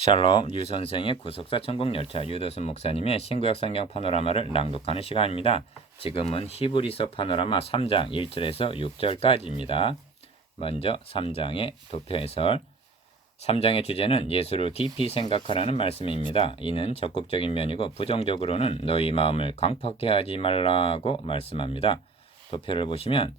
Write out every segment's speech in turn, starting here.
샬롬 유 선생의 구속사 천국열차 유도순 목사님의 신구약 성경 파노라마를 낭독하는 시간입니다. 지금은 히브리서 파노라마 3장 1절에서 6절까지입니다. 먼저 3장의 도표 해설. 3장의 주제는 예수를 깊이 생각하라는 말씀입니다. 이는 적극적인 면이고 부정적으로는 너희 마음을 강팍해 하지 말라고 말씀합니다. 도표를 보시면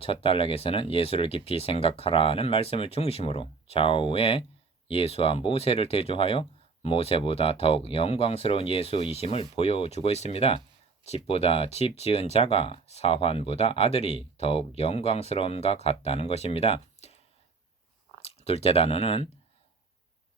첫 단락에서는 예수를 깊이 생각하라는 말씀을 중심으로 좌우에 예수와 모세를 대조하여 모세보다 더욱 영광스러운 예수이심을 보여주고 있습니다. 집보다 집 지은 자가 사환보다 아들이 더욱 영광스러움과 같다는 것입니다. 둘째 단어는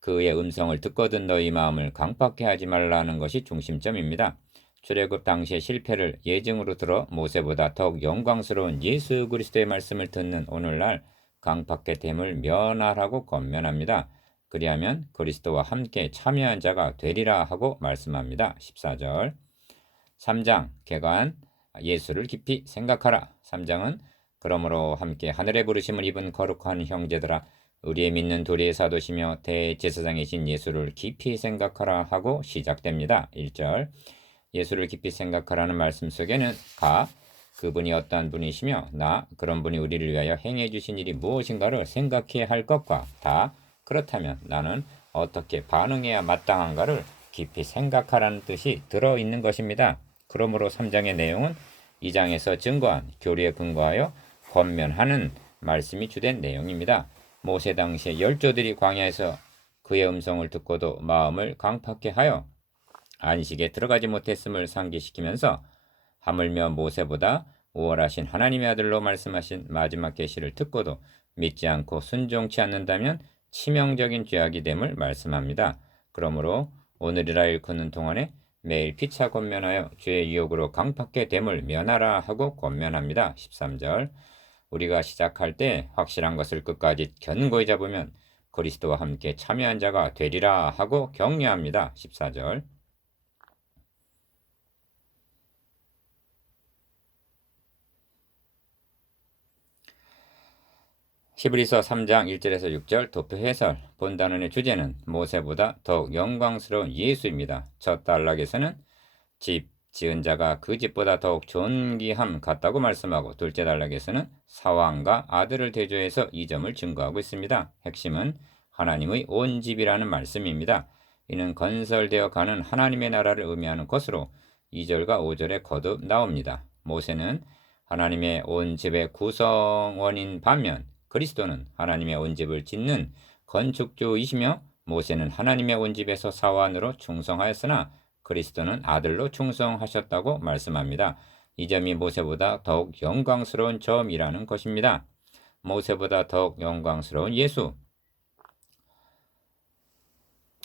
그의 음성을 듣거든 너희 마음을 강팍해 하지 말라는 것이 중심점입니다. 출애굽 당시의 실패를 예증으로 들어 모세보다 더욱 영광스러운 예수 그리스도의 말씀을 듣는 오늘날 강팍해 됨을 면하라고 권면합니다. 그리하면 그리스도와 함께 참여한 자가 되리라 하고 말씀합니다. 14절 3장 개관 예수를 깊이 생각하라. 3장은 그러므로 함께 하늘의 부르심을 입은 거룩한 형제들아 우리의 믿는 도리의 사도시며 대제사장이신 예수를 깊이 생각하라 하고 시작됩니다. 1절 예수를 깊이 생각하라는 말씀 속에는 그분이 어떠한 분이시며 그런 분이 우리를 위하여 행해 주신 일이 무엇인가를 생각해야 할 것과 그렇다면 나는 어떻게 반응해야 마땅한가를 깊이 생각하라는 뜻이 들어있는 것입니다. 그러므로 3장의 내용은 2장에서 증거한 교리에 근거하여 권면하는 말씀이 주된 내용입니다. 모세 당시의 열조들이 광야에서 그의 음성을 듣고도 마음을 강팍해 하여 안식에 들어가지 못했음을 상기시키면서 하물며 모세보다 우월하신 하나님의 아들로 말씀하신 마지막 계시를 듣고도 믿지 않고 순종치 않는다면 치명적인 죄악이 됨을 말씀합니다. 그러므로 오늘이라 일컫는 동안에 매일 피차 권면하여 죄의 유혹으로 강팍해 됨을 면하라 하고 권면합니다. 13절 우리가 시작할 때 확실한 것을 끝까지 견고히 잡으면 그리스도와 함께 참여한 자가 되리라 하고 격려합니다. 14절 히브리서 3장 1절에서 6절 도표 해설. 본 단원의 주제는 모세보다 더욱 영광스러운 예수입니다. 첫 단락에서는 집 지은 자가 그 집보다 더욱 존귀함 같다고 말씀하고 둘째 단락에서는 사왕과 아들을 대조해서 이 점을 증거하고 있습니다. 핵심은 하나님의 온 집이라는 말씀입니다. 이는 건설되어 가는 하나님의 나라를 의미하는 것으로 2절과 5절에 거듭 나옵니다. 모세는 하나님의 온 집의 구성원인 반면 그리스도는 하나님의 온 집을 짓는 건축주이시며 모세는 하나님의 온 집에서 사환으로 충성하였으나 그리스도는 아들로 충성하셨다고 말씀합니다. 이 점이 모세보다 더욱 영광스러운 점이라는 것입니다. 모세보다 더욱 영광스러운 예수.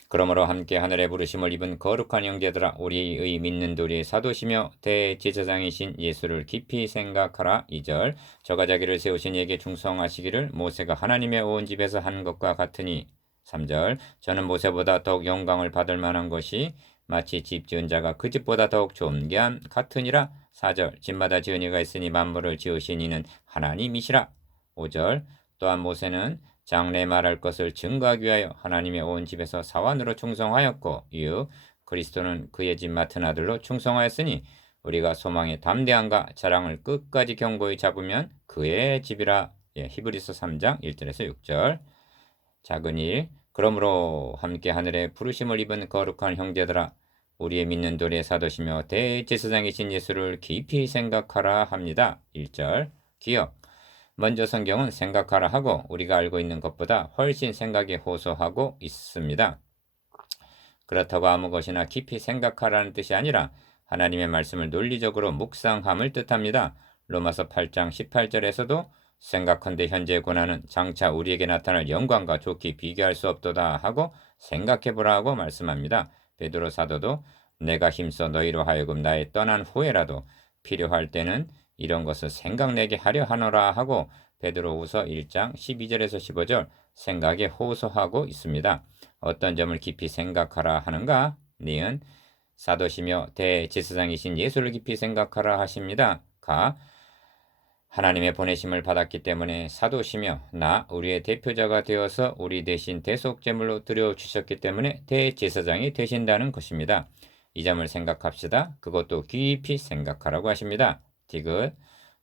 그러므로 함께 하늘의 부르심을 입은 거룩한 형제들아 우리의 믿는 도리의 사도시며 대제사장이신 예수를 깊이 생각하라. 2절 저가 자기를 세우신 이에게 충성하시기를 모세가 하나님의 온 집에서 한 것과 같으니. 3절 저는 모세보다 더욱 영광을 받을 만한 것이 마치 집 지은 자가 그 집보다 더욱 존귀함 같으니라. 4절 집마다 지은 이가 있으니 만물을 지으신 이는 하나님이시라. 5절 또한 모세는 장래 말할 것을 증거하기 위하여 하나님의 온 집에서 사환으로 충성하였고 6. 그리스도는 그의 집 맡은 아들로 충성하였으니 우리가 소망의 담대함과 자랑을 끝까지 견고히 잡으면 그의 집이라. 히브리서 3장 1절에서 6절 작은 일 그러므로 함께 하늘의 부르심을 입은 거룩한 형제들아 우리의 믿는 도리의 사도시며 대제사장이신 예수를 깊이 생각하라 합니다. 1절 기억 먼저 성경은 생각하라 하고 우리가 알고 있는 것보다 훨씬 생각에 호소하고 있습니다. 그렇다고 아무 것이나 깊이 생각하라는 뜻이 아니라 하나님의 말씀을 논리적으로 묵상함을 뜻합니다. 로마서 8장 18절에서도 생각컨대 현재의 고난은 장차 우리에게 나타날 영광과 좋게 비교할 수 없도다 하고 생각해보라 하고 말씀합니다. 베드로 사도도 내가 힘써 너희로 하여금 나의 떠난 후에라도 필요할 때는 이런 것을 생각내게 하려 하노라 하고 베드로후서 1장 12절에서 15절 생각에 호소하고 있습니다. 어떤 점을 깊이 생각하라 하는가? 니은 사도시며 대제사장이신 예수를 깊이 생각하라 하십니다. 하나님의 보내심을 받았기 때문에 사도시며 나 우리의 대표자가 되어서 우리 대신 대속제물로 드려주셨기 때문에 대제사장이 되신다는 것입니다. 이 점을 생각합시다. 그것도 깊이 생각하라고 하십니다. 디귿.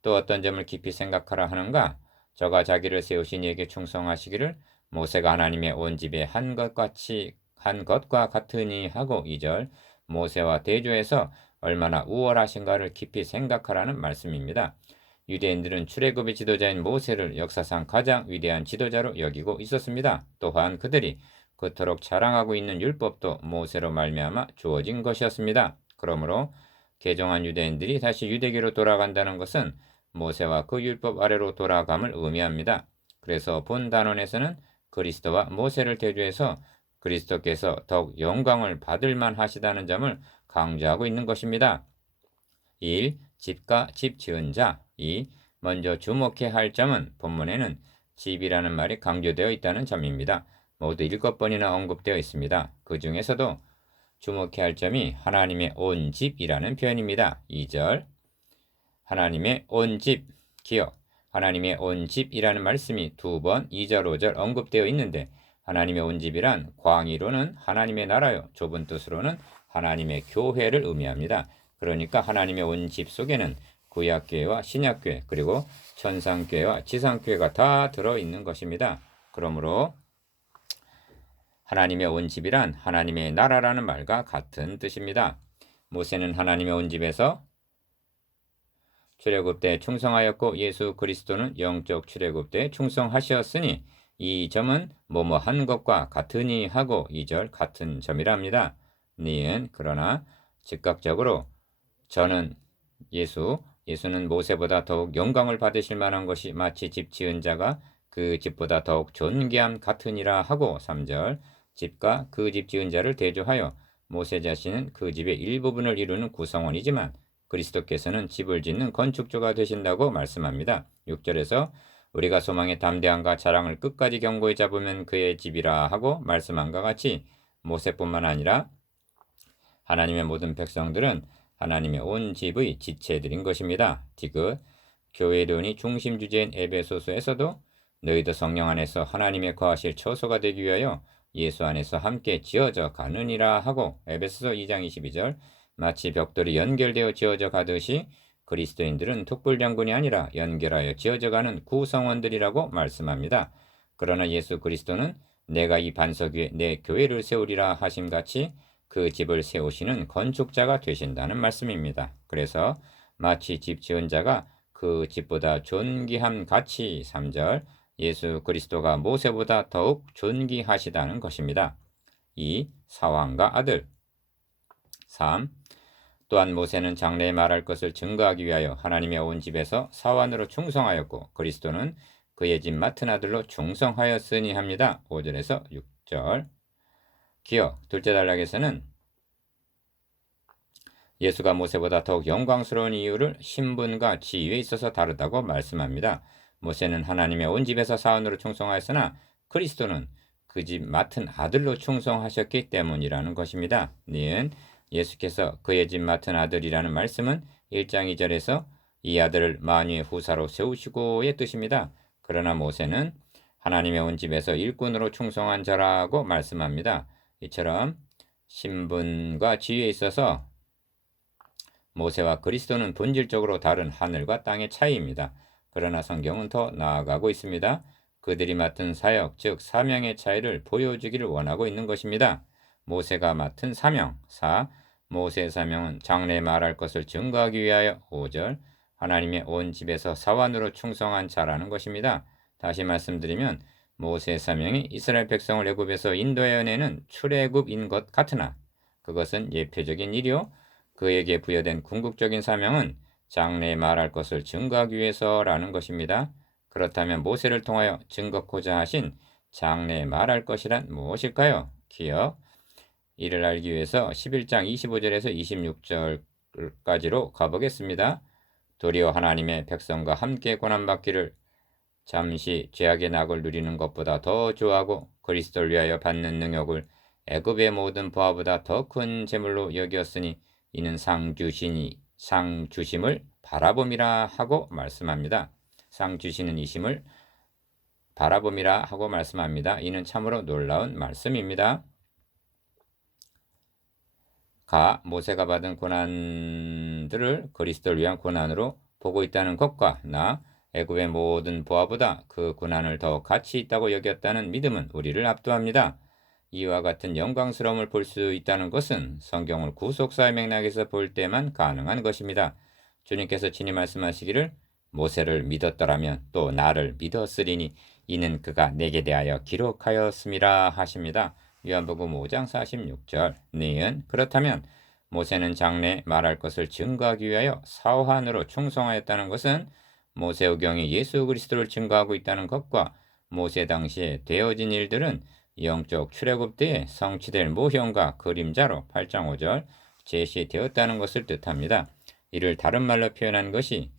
또 어떤 점을 깊이 생각하라 하는가? 저가 자기를 세우신 이에게 충성하시기를 모세가 하나님의 온 집에 한 것과 같으니 하고 2절 모세와 대조해서 얼마나 우월하신가를 깊이 생각하라는 말씀입니다. 유대인들은 출애굽의 지도자인 모세를 역사상 가장 위대한 지도자로 여기고 있었습니다. 또한 그들이 그토록 자랑하고 있는 율법도 모세로 말미암아 주어진 것이었습니다. 그러므로 개종한 유대인들이 다시 유대교로 돌아간다는 것은 모세와 그 율법 아래로 돌아감을 의미합니다. 그래서 본 단원에서는 그리스도와 모세를 대조해서 그리스도께서 더욱 영광을 받을 만하시다는 점을 강조하고 있는 것입니다. 1. 집과 집 지은 자. 2. 먼저 주목해야 할 점은 본문에는 집이라는 말이 강조되어 있다는 점입니다. 모두 7번이나 언급되어 있습니다. 그 중에서도 주목해야 할 점이 하나님의 온 집이라는 표현입니다. 2절 하나님의 온 집, 기억. 하나님의 온 집이라는 말씀이 2번 2절 5절 언급되어 있는데 하나님의 온 집이란 광의로는 하나님의 나라요, 좁은 뜻으로는 하나님의 교회를 의미합니다. 그러니까 하나님의 온 집 속에는 구약교회와 신약교회 그리고 천상교회와 지상교회가 다 들어있는 것입니다. 그러므로 하나님의 온 집이란 하나님의 나라라는 말과 같은 뜻입니다. 모세는 하나님의 온 집에서 출애굽 때 충성하였고 예수 그리스도는 영적 출애굽 때 충성하셨으니 이 점은 뭐뭐 한 것과 같으니 하고 2절 같은 점이랍니다. 니은 그러나 즉각적으로 저는 예수는 모세보다 더욱 영광을 받으실 만한 것이 마치 집 지은 자가 그 집보다 더욱 존귀함 같으니라 하고 3절 집과 그 집 지은 자를 대조하여 모세 자신은 그 집의 일부분을 이루는 구성원이지만 그리스도께서는 집을 짓는 건축주가 되신다고 말씀합니다. 6절에서 우리가 소망의 담대함과 자랑을 끝까지 견고히 잡으면 그의 집이라 하고 말씀한과 같이 모세뿐만 아니라 하나님의 모든 백성들은 하나님의 온 집의 지체들인 것입니다. 디귿 교회의 논의 중심 주제인 에베소서에서도 너희도 성령 안에서 하나님의 거하실 처소가 되기 위하여 예수 안에서 함께 지어져 가느니라 하고 에베소서 2장 22절 마치 벽돌이 연결되어 지어져 가듯이 그리스도인들은 툭불장군이 아니라 연결하여 지어져가는 구성원들이라고 말씀합니다. 그러나 예수 그리스도는 내가 이 반석 위에 내 교회를 세우리라 하심같이 그 집을 세우시는 건축자가 되신다는 말씀입니다. 그래서 마치 집 지은 자가 그 집보다 존귀함 같이 3절 예수 그리스도가 모세보다 더욱 존귀하시다는 것입니다. 2. 사왕과 아들 3. 또한 모세는 장래에 말할 것을 증거하기 위하여 하나님의 온 집에서 사환으로 충성하였고 그리스도는 그의 집 맡은 아들로 충성하였으니 합니다. 5절에서 6절 기억 둘째 단락에서는 예수가 모세보다 더욱 영광스러운 이유를 신분과 지위에 있어서 다르다고 말씀합니다. 모세는 하나님의 온 집에서 사원으로 충성하였으나 그리스도는 그 집 맡은 아들로 충성하셨기 때문이라는 것입니다. 니은 예수께서 그의 집 맡은 아들이라는 말씀은 1장 2절에서 이 아들을 만유의 후사로 세우시고의 뜻입니다. 그러나 모세는 하나님의 온 집에서 일꾼으로 충성한 자라고 말씀합니다. 이처럼 신분과 지위에 있어서 모세와 그리스도는 본질적으로 다른 하늘과 땅의 차이입니다. 그러나 성경은 더 나아가고 있습니다. 그들이 맡은 사역, 즉 사명의 차이를 보여주기를 원하고 있는 것입니다. 모세가 맡은 사명 4. 모세의 사명은 장래에 말할 것을 증거하기 위하여 5절 하나님의 온 집에서 사환으로 충성한 자라는 것입니다. 다시 말씀드리면 모세의 사명이 이스라엘 백성을 애굽에서 인도해내는 출애굽인 것 같으나 그것은 예표적인 일이요 그에게 부여된 궁극적인 사명은 장래에 말할 것을 증거하기 위해서라는 것입니다. 그렇다면 모세를 통하여 증거코자 하신 장래에 말할 것이란 무엇일까요? 기억 이를 알기 위해서 11장 25절에서 26절까지로 가보겠습니다. 도리어 하나님의 백성과 함께 고난받기를 잠시 죄악의 낙을 누리는 것보다 더 좋아하고 그리스도를 위하여 받는 능욕을 애굽의 모든 보화보다 더 큰 재물로 여기었으니 이는 상 주심을 바라봄이라 하고 말씀합니다. 상 주시는 이심을 바라봄이라 하고 말씀합니다. 이는 참으로 놀라운 말씀입니다. 모세가 받은 고난들을 그리스도를 위한 고난으로 보고 있다는 것과 애굽의 모든 보아보다 그 고난을 더 가치 있다고 여겼다는 믿음은 우리를 압도합니다. 이와 같은 영광스러움을 볼 수 있다는 것은 성경을 구속사의 맥락에서 볼 때만 가능한 것입니다. 주님께서 친히 말씀하시기를 모세를 믿었더라면 또 나를 믿었으리니 이는 그가 내게 대하여 기록하였음이라 하십니다. 요한복음 5장 46절. 니은 그렇다면 모세는 장래 말할 것을 증거하기 위하여 사후한으로 충성하였다는 것은 모세오경이 예수 그리스도를 증거하고 있다는 것과 모세 당시에 되어진 일들은 영적 출애굽 때에 성취될 모형과 그림자로 8장 5절 제시되었다는 것을 뜻합니다. 이를 다른 말로 표현한 것이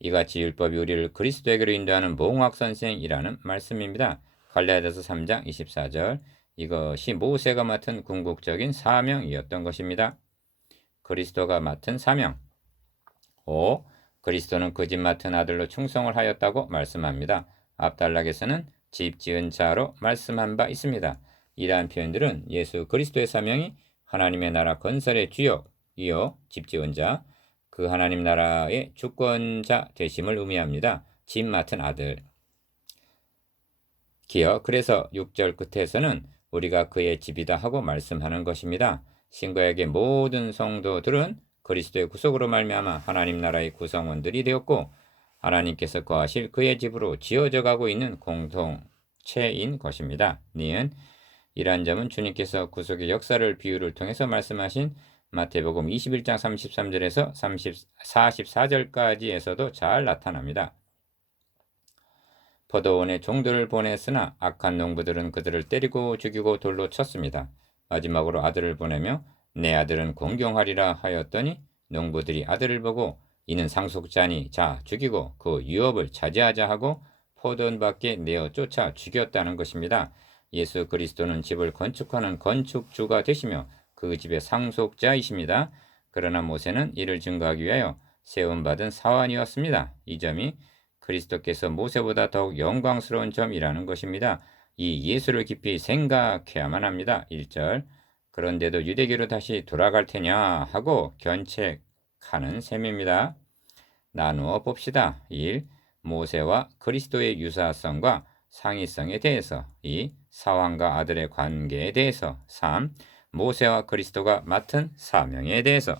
이같이 율법이 우리를 그리스도에게로 인도하는 몽학선생이라는 말씀입니다. 갈라디아서 3장 24절. 이것이 모세가 맡은 궁극적인 사명이었던 것입니다. 그리스도가 맡은 사명. 5. 그리스도는 그 집 맡은 아들로 충성을 하였다고 말씀합니다. 앞단락에서는 집 지은 자로 말씀한 바 있습니다. 이러한 표현들은 예수 그리스도의 사명이 하나님의 나라 건설의 주역이요 집 지은 자, 그 하나님 나라의 주권자 되심을 의미합니다. 집 맡은 아들. 그래서 6절 끝에서는 우리가 그의 집이다 하고 말씀하는 것입니다. 신구약의 모든 성도들은 그리스도의 구속으로 말미암아 하나님 나라의 구성원들이 되었고 하나님께서 거하실 그의 집으로 지어져 가고 있는 공동체인 것입니다. 니은 이러한 점은 주님께서 구속의 역사를 비유를 통해서 말씀하신 마태복음 21장 33절에서 44절까지에서도 잘 나타납니다. 포도원에 종들을 보냈으나 악한 농부들은 그들을 때리고 죽이고 돌로 쳤습니다. 마지막으로 아들을 보내며 내 아들은 공경하리라 하였더니 농부들이 아들을 보고 이는 상속자니 자 죽이고 그 유업을 차지하자 하고 포도원 밖에 내어 쫓아 죽였다는 것입니다. 예수 그리스도는 집을 건축하는 건축주가 되시며 그 집의 상속자이십니다. 그러나 모세는 이를 증거하기 위하여 세움받은 사환이었습니다. 이 점이 그리스도께서 모세보다 더욱 영광스러운 점이라는 것입니다. 이 예수를 깊이 생각해야만 합니다. 1절. 그런데도 유대교로 다시 돌아갈 테냐 하고 견책하는 셈입니다. 나누어 봅시다. 1. 모세와 그리스도의 유사성과 상이성에 대해서. 2. 사환과 아들의 관계에 대해서. 3. 모세와 그리스도가 맡은 사명에 대해서.